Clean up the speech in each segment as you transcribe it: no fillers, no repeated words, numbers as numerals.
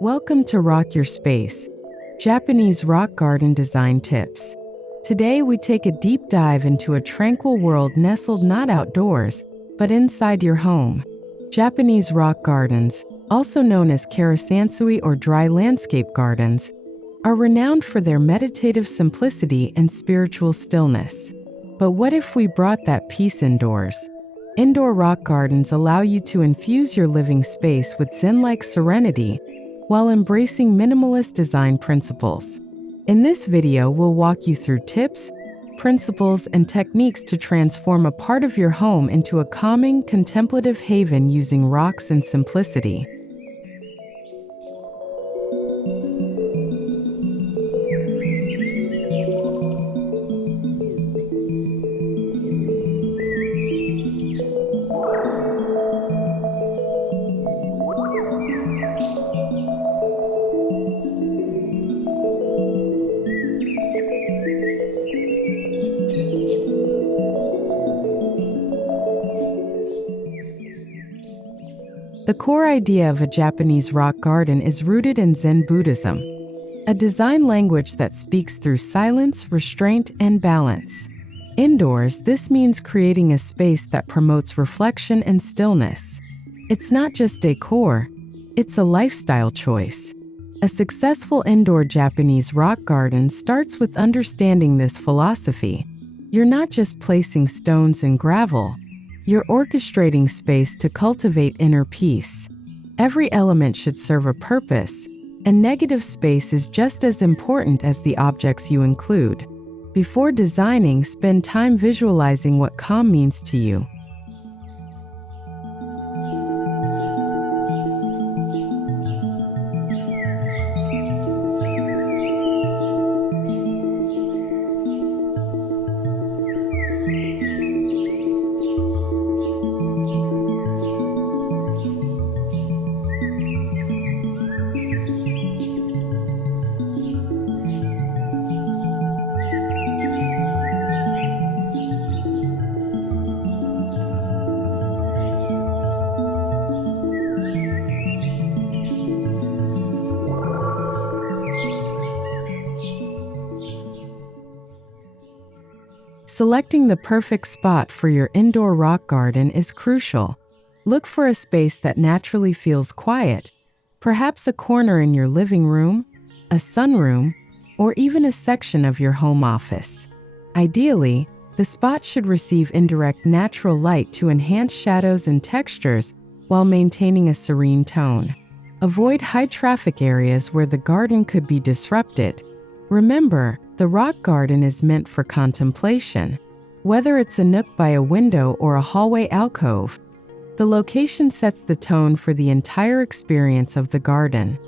Welcome to Rock Your Space, Japanese rock garden design tips. Today we take a deep dive into a tranquil world nestled not outdoors, but inside your home. Japanese rock gardens, also known as karasansui or dry landscape gardens, are renowned for their meditative simplicity and spiritual stillness. But what if we brought that peace indoors? Indoor rock gardens allow you to infuse your living space with Zen-like serenity while embracing minimalist design principles. In this video, we'll walk you through tips, principles, and techniques to transform a part of your home into a calming, contemplative haven using rocks and simplicity. The core idea of a Japanese rock garden is rooted in Zen Buddhism, a design language that speaks through silence, restraint, and balance. Indoors, this means creating a space that promotes reflection and stillness. It's not just decor, it's a lifestyle choice. A successful indoor Japanese rock garden starts with understanding this philosophy. You're not just placing stones and gravel, you're orchestrating space to cultivate inner peace. Every element should serve a purpose, and negative space is just as important as the objects you include. Before designing, spend time visualizing what calm means to you. Selecting the perfect spot for your indoor rock garden is crucial. Look for a space that naturally feels quiet, perhaps a corner in your living room, a sunroom, or even a section of your home office. Ideally, the spot should receive indirect natural light to enhance shadows and textures while maintaining a serene tone. Avoid high-traffic areas where the garden could be disrupted. Remember, the rock garden is meant for contemplation. Whether it's a nook by a window or a hallway alcove, the location sets the tone for the entire experience of the garden.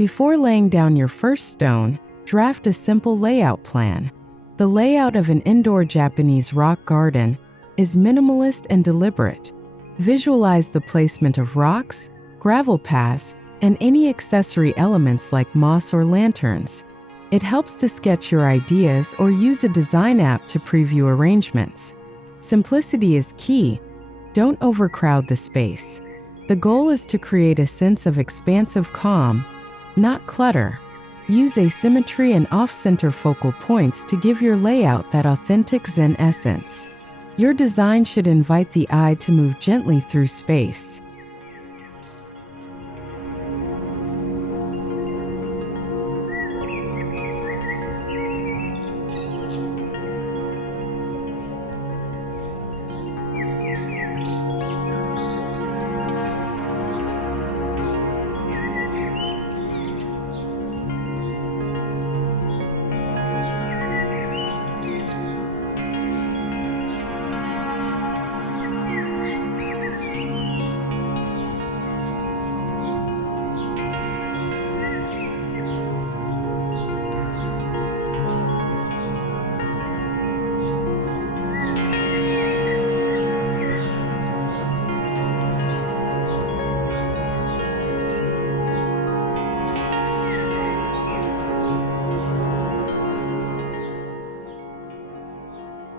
Before laying down your first stone, draft a simple layout plan. The layout of an indoor Japanese rock garden is minimalist and deliberate. Visualize the placement of rocks, gravel paths, and any accessory elements like moss or lanterns. It helps to sketch your ideas or use a design app to preview arrangements. Simplicity is key. Don't overcrowd the space. The goal is to create a sense of expansive calm, not clutter. Use asymmetry and off-center focal points to give your layout that authentic Zen essence. Your design should invite the eye to move gently through space.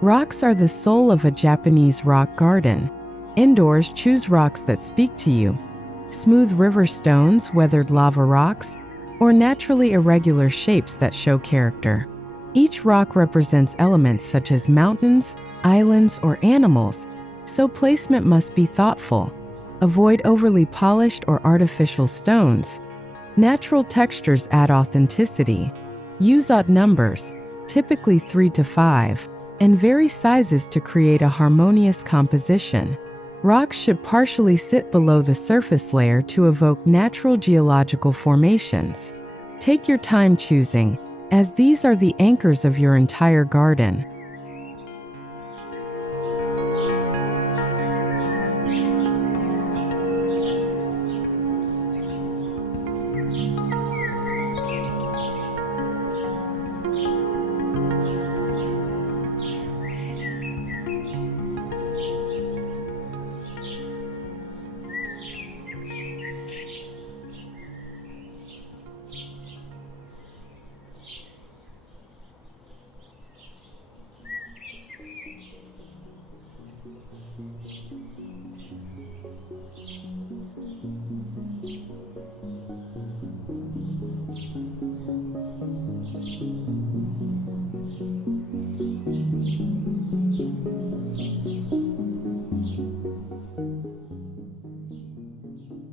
Rocks are the soul of a Japanese rock garden. Indoors, choose rocks that speak to you. Smooth river stones, weathered lava rocks, or naturally irregular shapes that show character. Each rock represents elements such as mountains, islands, or animals, so placement must be thoughtful. Avoid overly polished or artificial stones. Natural textures add authenticity. Use odd numbers, typically 3 to 5, and vary sizes to create a harmonious composition. Rocks should partially sit below the surface layer to evoke natural geological formations. Take your time choosing, as these are the anchors of your entire garden.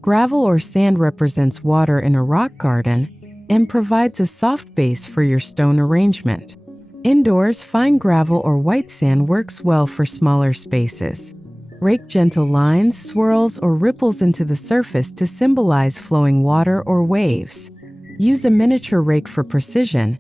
Gravel or sand represents water in a rock garden and provides a soft base for your stone arrangement. Indoors, fine gravel or white sand works well for smaller spaces. Rake gentle lines, swirls, or ripples into the surface to symbolize flowing water or waves. Use a miniature rake for precision,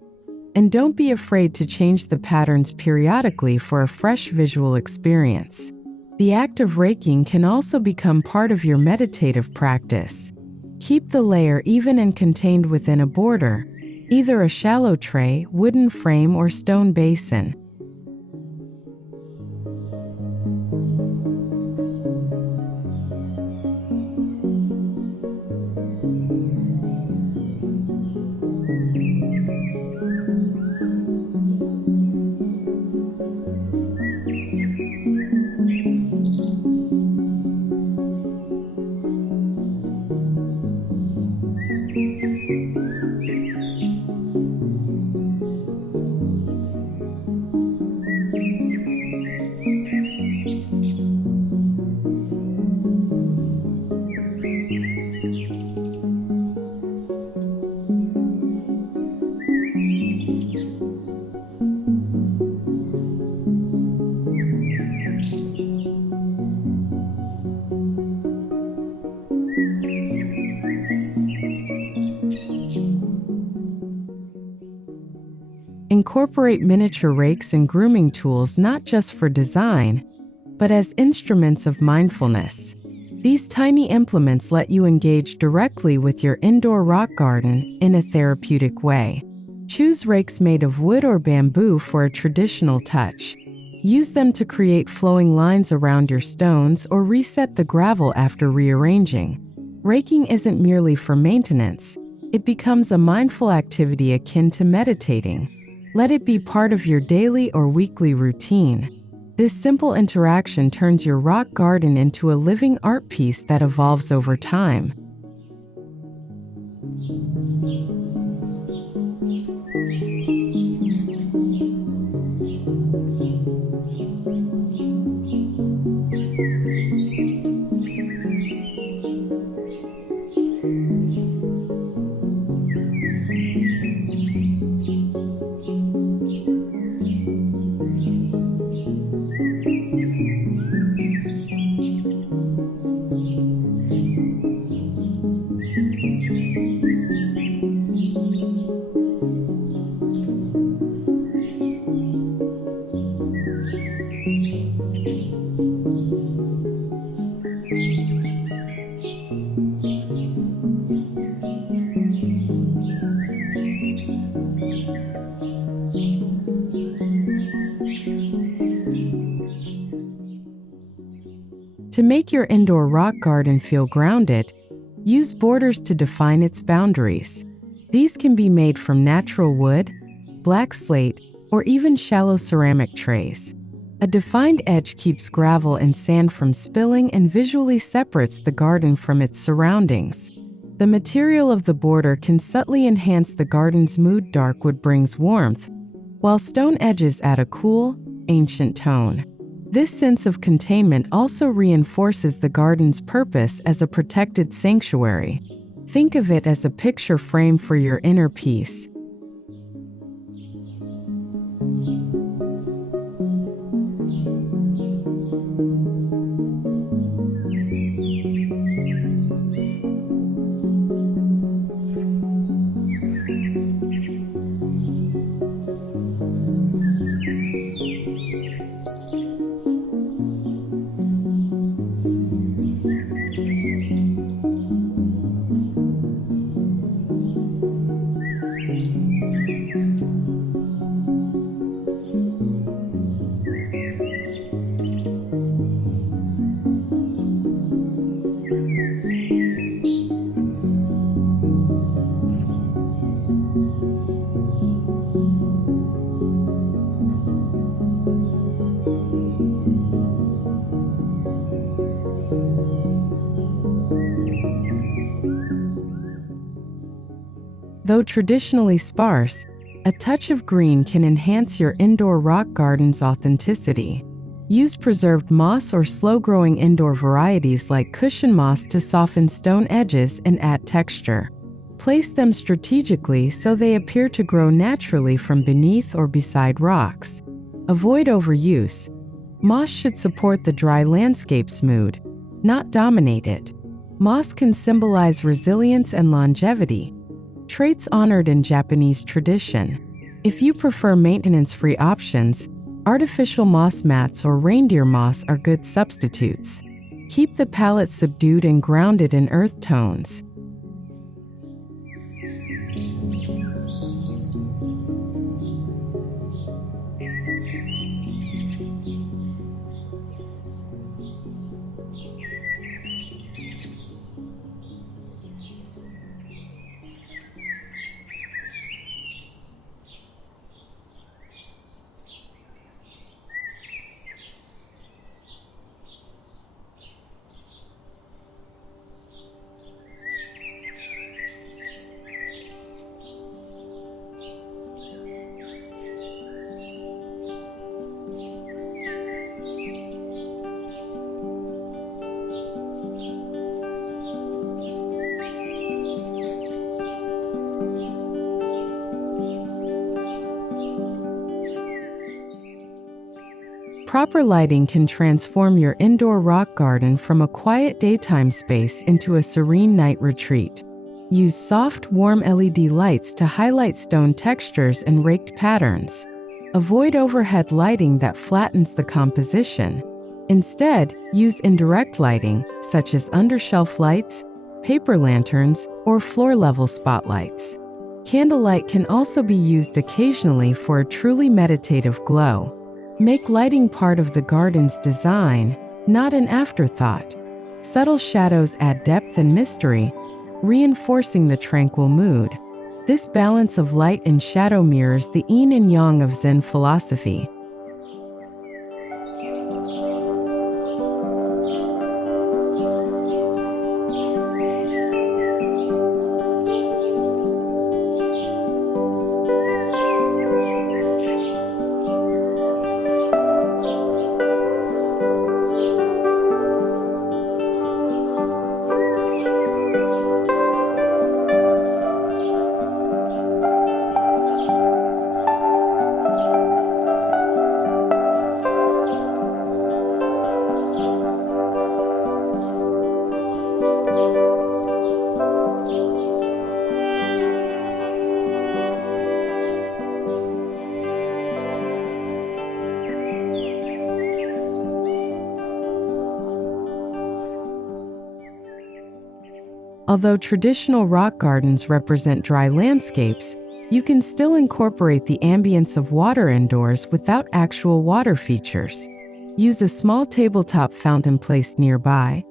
and don't be afraid to change the patterns periodically for a fresh visual experience. The act of raking can also become part of your meditative practice. Keep the layer even and contained within a border, either a shallow tray, wooden frame, or stone basin. Incorporate miniature rakes and grooming tools not just for design, but as instruments of mindfulness. These tiny implements let you engage directly with your indoor rock garden in a therapeutic way. Choose rakes made of wood or bamboo for a traditional touch. Use them to create flowing lines around your stones or reset the gravel after rearranging. Raking isn't merely for maintenance, it becomes a mindful activity akin to meditating. Let it be part of your daily or weekly routine. This simple interaction turns your rock garden into a living art piece that evolves over time. To make your indoor rock garden feel grounded, use borders to define its boundaries. These can be made from natural wood, black slate, or even shallow ceramic trays. A defined edge keeps gravel and sand from spilling and visually separates the garden from its surroundings. The material of the border can subtly enhance the garden's mood. Dark wood brings warmth, while stone edges add a cool, ancient tone. This sense of containment also reinforces the garden's purpose as a protected sanctuary. Think of it as a picture frame for your inner peace. Though traditionally sparse, a touch of green can enhance your indoor rock garden's authenticity. Use preserved moss or slow-growing indoor varieties like cushion moss to soften stone edges and add texture. Place them strategically so they appear to grow naturally from beneath or beside rocks. Avoid overuse. Moss should support the dry landscape's mood, not dominate it. Moss can symbolize resilience and longevity, traits honored in Japanese tradition. If you prefer maintenance-free options, artificial moss mats or reindeer moss are good substitutes. Keep the palette subdued and grounded in earth tones. Proper lighting can transform your indoor rock garden from a quiet daytime space into a serene night retreat. Use soft, warm LED lights to highlight stone textures and raked patterns. Avoid overhead lighting that flattens the composition. Instead, use indirect lighting, such as undershelf lights, paper lanterns, or floor-level spotlights. Candlelight can also be used occasionally for a truly meditative glow. Make lighting part of the garden's design, not an afterthought. Subtle shadows add depth and mystery, reinforcing the tranquil mood. This balance of light and shadow mirrors the yin and yang of Zen philosophy. Although traditional rock gardens represent dry landscapes, you can still incorporate the ambience of water indoors without actual water features. Use a small tabletop fountain placed nearby,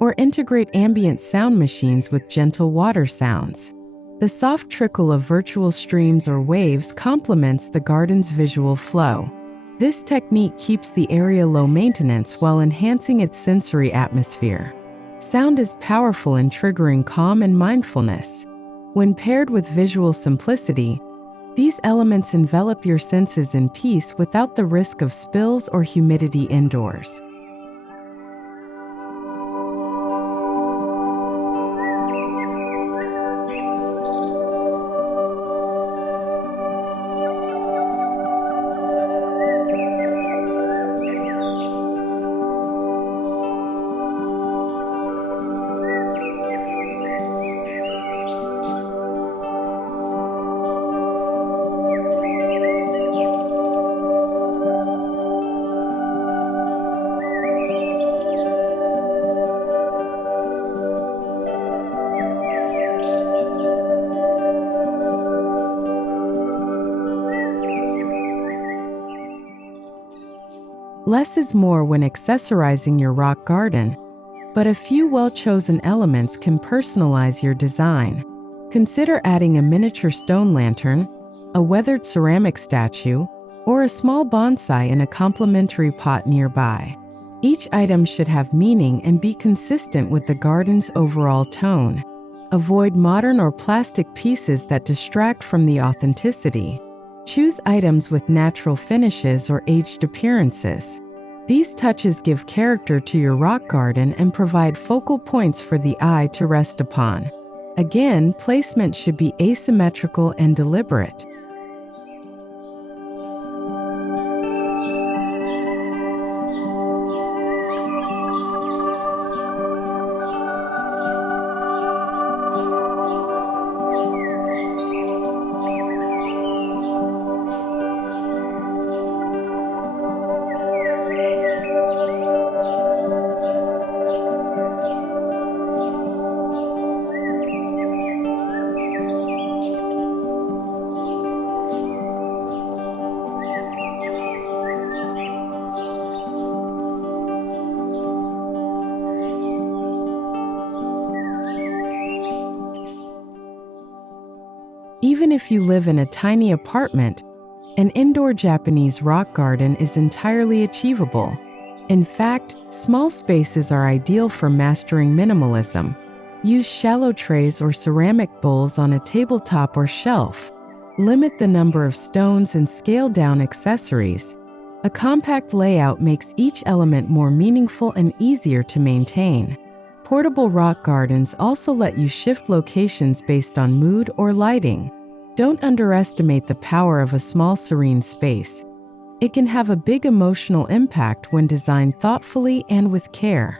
or integrate ambient sound machines with gentle water sounds. The soft trickle of virtual streams or waves complements the garden's visual flow. This technique keeps the area low maintenance while enhancing its sensory atmosphere. Sound is powerful in triggering calm and mindfulness. When paired with visual simplicity, these elements envelop your senses in peace without the risk of spills or humidity indoors. Less is more when accessorizing your rock garden, but a few well-chosen elements can personalize your design. Consider adding a miniature stone lantern, a weathered ceramic statue, or a small bonsai in a complementary pot nearby. Each item should have meaning and be consistent with the garden's overall tone. Avoid modern or plastic pieces that distract from the authenticity. Choose items with natural finishes or aged appearances. These touches give character to your rock garden and provide focal points for the eye to rest upon. Again, placement should be asymmetrical and deliberate. Even if you live in a tiny apartment, an indoor Japanese rock garden is entirely achievable. In fact, small spaces are ideal for mastering minimalism. Use shallow trays or ceramic bowls on a tabletop or shelf. Limit the number of stones and scale down accessories. A compact layout makes each element more meaningful and easier to maintain. Portable rock gardens also let you shift locations based on mood or lighting. Don't underestimate the power of a small, serene space. It can have a big emotional impact when designed thoughtfully and with care.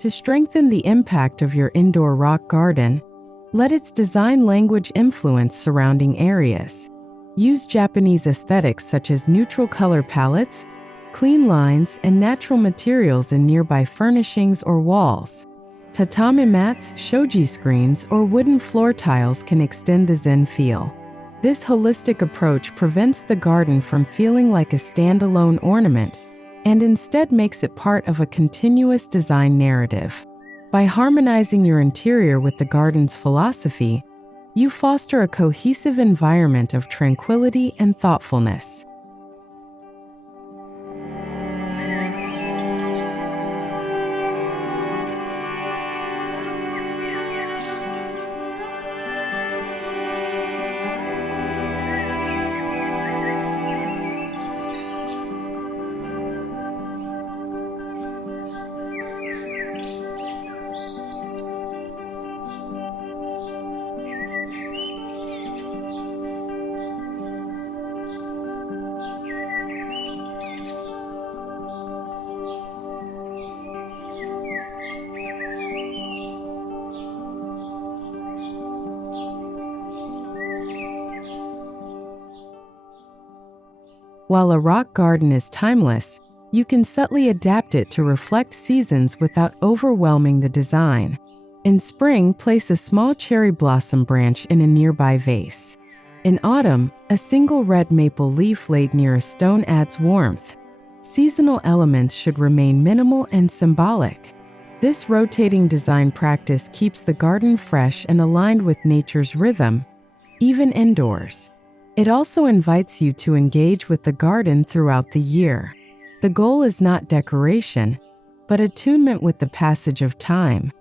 To strengthen the impact of your indoor rock garden, let its design language influence surrounding areas. Use Japanese aesthetics such as neutral color palettes, clean lines, and natural materials in nearby furnishings or walls. Tatami mats, shoji screens, or wooden floor tiles can extend the Zen feel. This holistic approach prevents the garden from feeling like a standalone ornament, and instead makes it part of a continuous design narrative. By harmonizing your interior with the garden's philosophy, You foster a cohesive environment of tranquility and thoughtfulness. While a rock garden is timeless, you can subtly adapt it to reflect seasons without overwhelming the design. In spring, place a small cherry blossom branch in a nearby vase. In autumn, a single red maple leaf laid near a stone adds warmth. Seasonal elements should remain minimal and symbolic. This rotating design practice keeps the garden fresh and aligned with nature's rhythm, even indoors. It also invites you to engage with the garden throughout the year. The goal is not decoration, but attunement with the passage of time.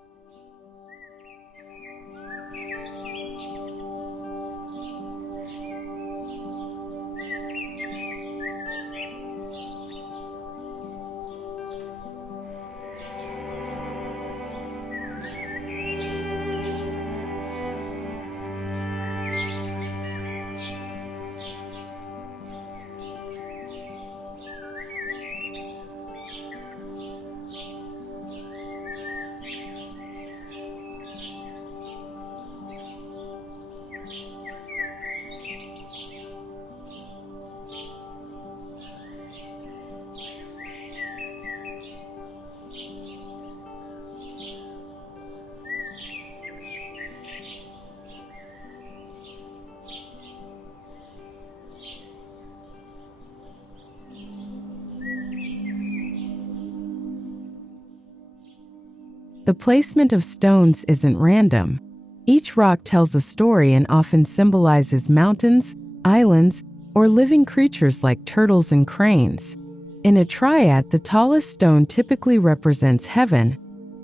The placement of stones isn't random. Each rock tells a story and often symbolizes mountains, islands, or living creatures like turtles and cranes. In a triad, the tallest stone typically represents heaven,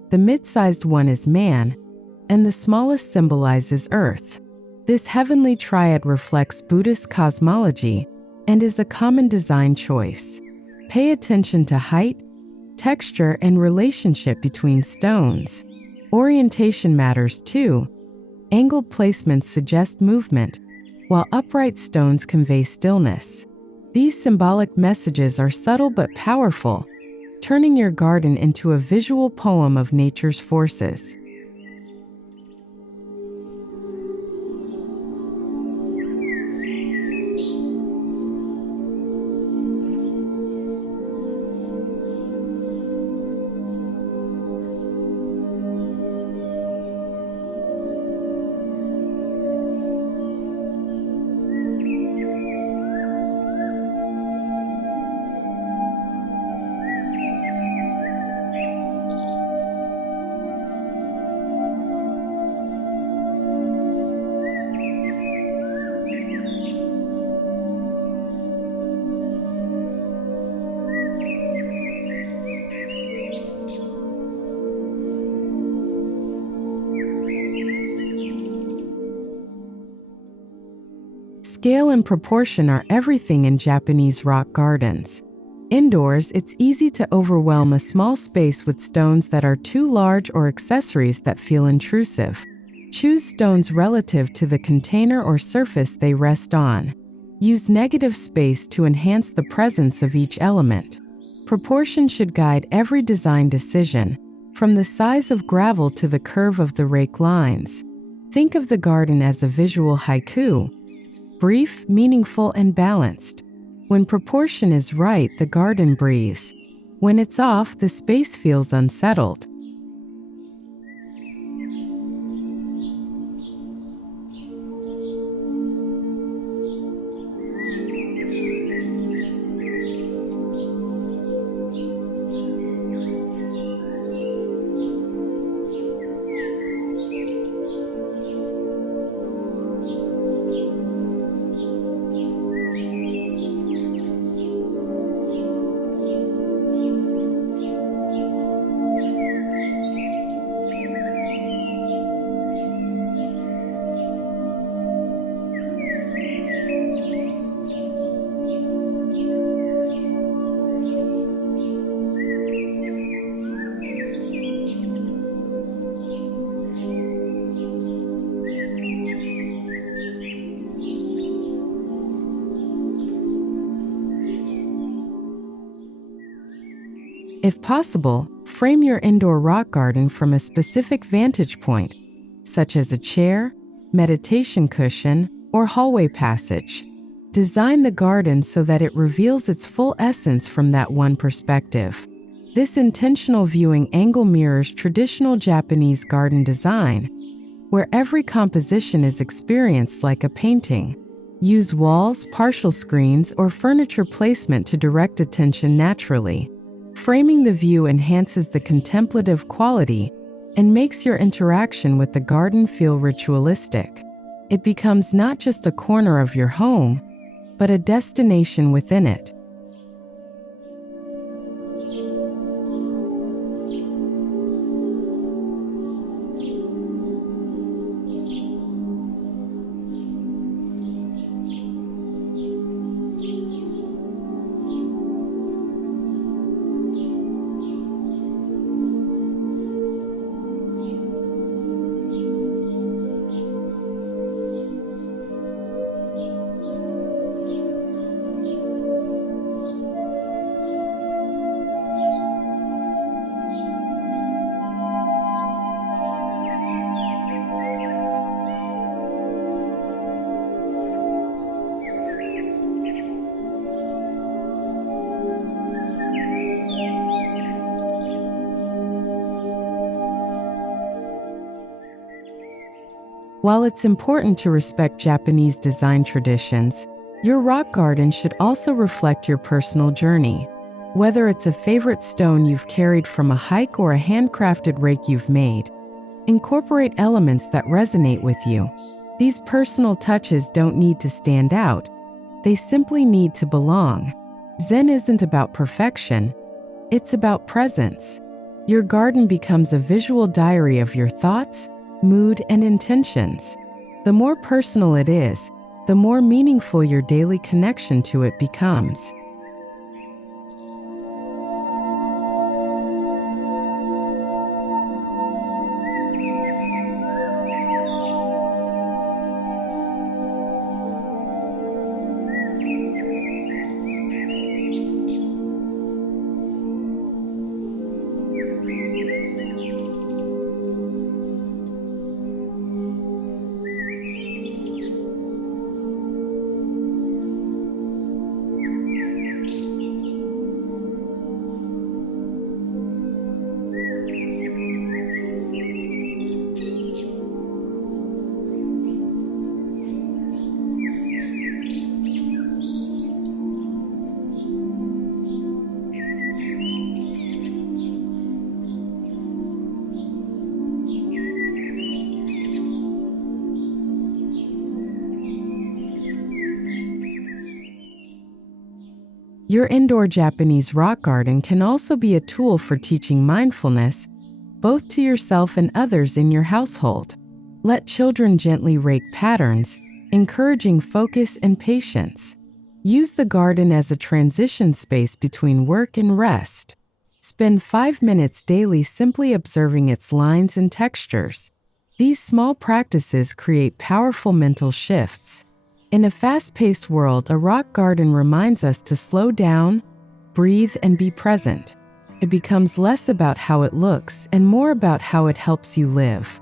the mid-sized one is man, and the smallest symbolizes earth. This heavenly triad reflects Buddhist cosmology and is a common design choice. Pay attention to height, texture, and relationship between stones. Orientation matters too. Angled placements suggest movement, while upright stones convey stillness. These symbolic messages are subtle but powerful, turning your garden into a visual poem of nature's forces. Scale and proportion are everything in Japanese rock gardens. Indoors, it's easy to overwhelm a small space with stones that are too large or accessories that feel intrusive. Choose stones relative to the container or surface they rest on. Use negative space to enhance the presence of each element. Proportion should guide every design decision, from the size of gravel to the curve of the rake lines. Think of the garden as a visual haiku, brief, meaningful, and balanced. When proportion is right, the garden breathes. When it's off, the space feels unsettled. If possible, frame your indoor rock garden from a specific vantage point, such as a chair, meditation cushion, or hallway passage. Design the garden so that it reveals its full essence from that one perspective. This intentional viewing angle mirrors traditional Japanese garden design, where every composition is experienced like a painting. Use walls, partial screens, or furniture placement to direct attention naturally. Framing the view enhances the contemplative quality and makes your interaction with the garden feel ritualistic. It becomes not just a corner of your home, but a destination within it. While it's important to respect Japanese design traditions, your rock garden should also reflect your personal journey. Whether it's a favorite stone you've carried from a hike or a handcrafted rake you've made, incorporate elements that resonate with you. These personal touches don't need to stand out. They simply need to belong. Zen isn't about perfection. It's about presence. Your garden becomes a visual diary of your thoughts, mood, and intentions. The more personal it is, the more meaningful your daily connection to it becomes. Your indoor Japanese rock garden can also be a tool for teaching mindfulness, both to yourself and others in your household. Let children gently rake patterns, encouraging focus and patience. Use the garden as a transition space between work and rest. Spend 5 minutes daily simply observing its lines and textures. These small practices create powerful mental shifts. In a fast-paced world, a rock garden reminds us to slow down, breathe, and be present. It becomes less about how it looks and more about how it helps you live.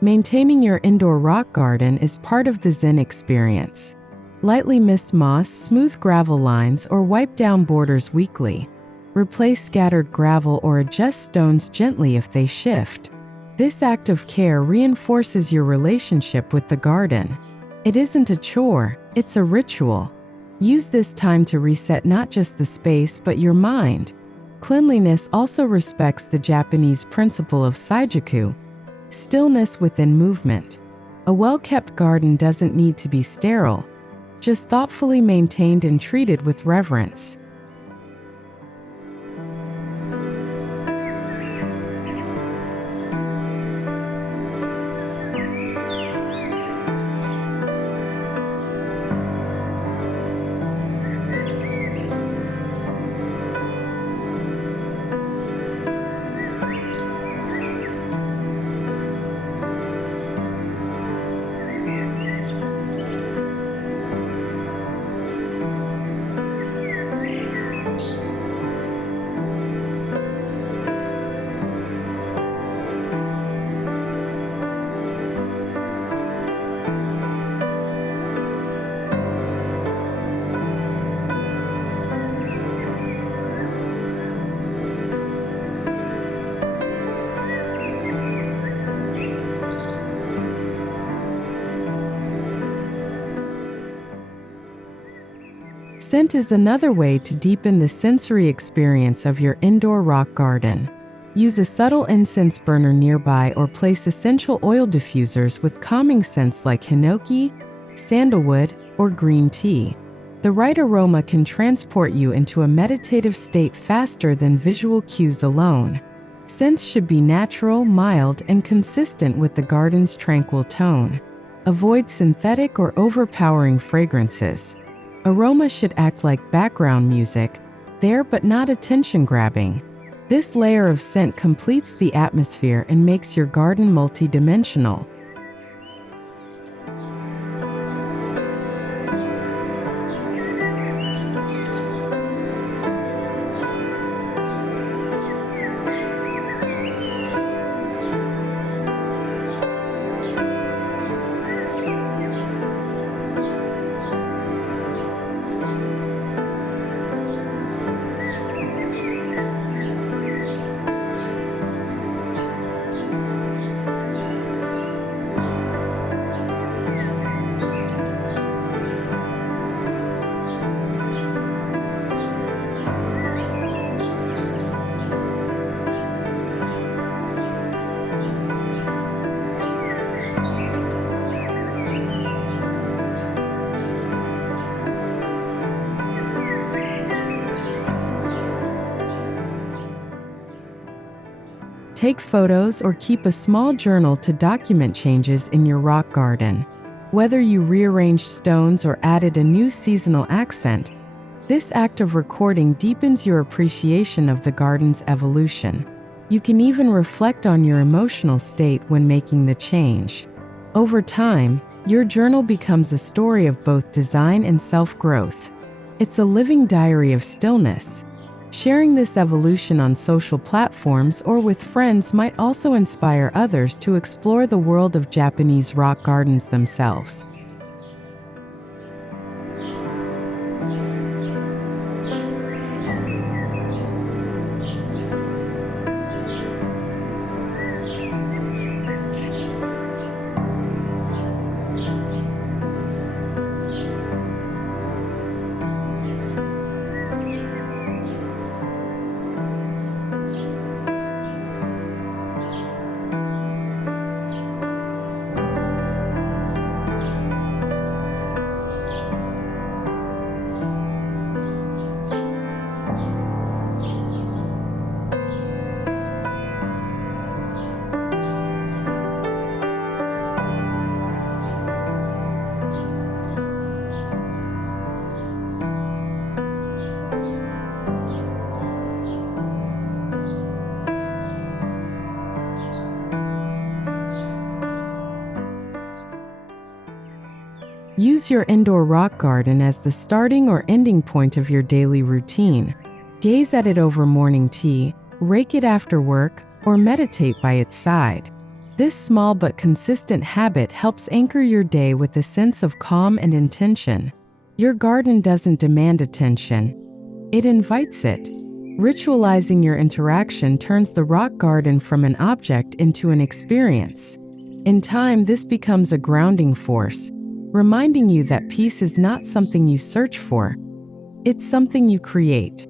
Maintaining your indoor rock garden is part of the Zen experience. Lightly mist moss, smooth gravel lines, or wipe down borders weekly. Replace scattered gravel or adjust stones gently if they shift. This act of care reinforces your relationship with the garden. It isn't a chore, it's a ritual. Use this time to reset not just the space but your mind. Cleanliness also respects the Japanese principle of saijaku, stillness within movement. A well-kept garden doesn't need to be sterile, just thoughtfully maintained and treated with reverence. Scent is another way to deepen the sensory experience of your indoor rock garden. Use a subtle incense burner nearby or place essential oil diffusers with calming scents like hinoki, sandalwood, or green tea. The right aroma can transport you into a meditative state faster than visual cues alone. Scents should be natural, mild, and consistent with the garden's tranquil tone. Avoid synthetic or overpowering fragrances. Aroma should act like background music, there but not attention-grabbing. This layer of scent completes the atmosphere and makes your garden multi-dimensional. Take photos or keep a small journal to document changes in your rock garden. Whether you rearranged stones or added a new seasonal accent, this act of recording deepens your appreciation of the garden's evolution. You can even reflect on your emotional state when making the change. Over time, your journal becomes a story of both design and self-growth. It's a living diary of stillness. Sharing this evolution on social platforms or with friends might also inspire others to explore the world of Japanese rock gardens themselves. Use your indoor rock garden as the starting or ending point of your daily routine. Gaze at it over morning tea, rake it after work, or meditate by its side. This small but consistent habit helps anchor your day with a sense of calm and intention. Your garden doesn't demand attention, it invites it. Ritualizing your interaction turns the rock garden from an object into an experience. In time, this becomes a grounding force, reminding you that peace is not something you search for, it's something you create.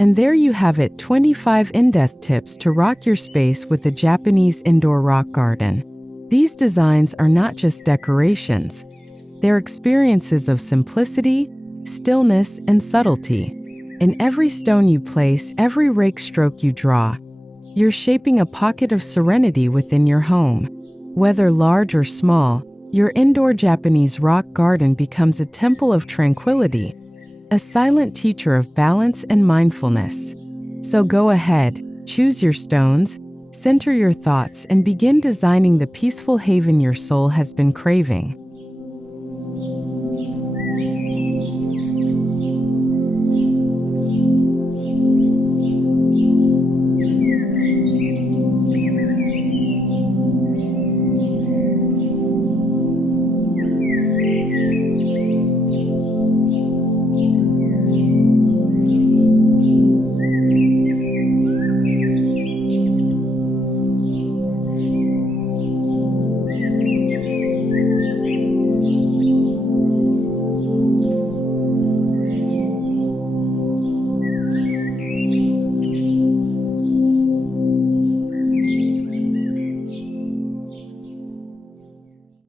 And there you have it, 25 in-depth tips to rock your space with a Japanese indoor rock garden. These designs are not just decorations. They're experiences of simplicity, stillness, and subtlety. In every stone you place, every rake stroke you draw, you're shaping a pocket of serenity within your home. Whether large or small, your indoor Japanese rock garden becomes a temple of tranquility, a silent teacher of balance and mindfulness. So go ahead, choose your stones, center your thoughts, and begin designing the peaceful haven your soul has been craving.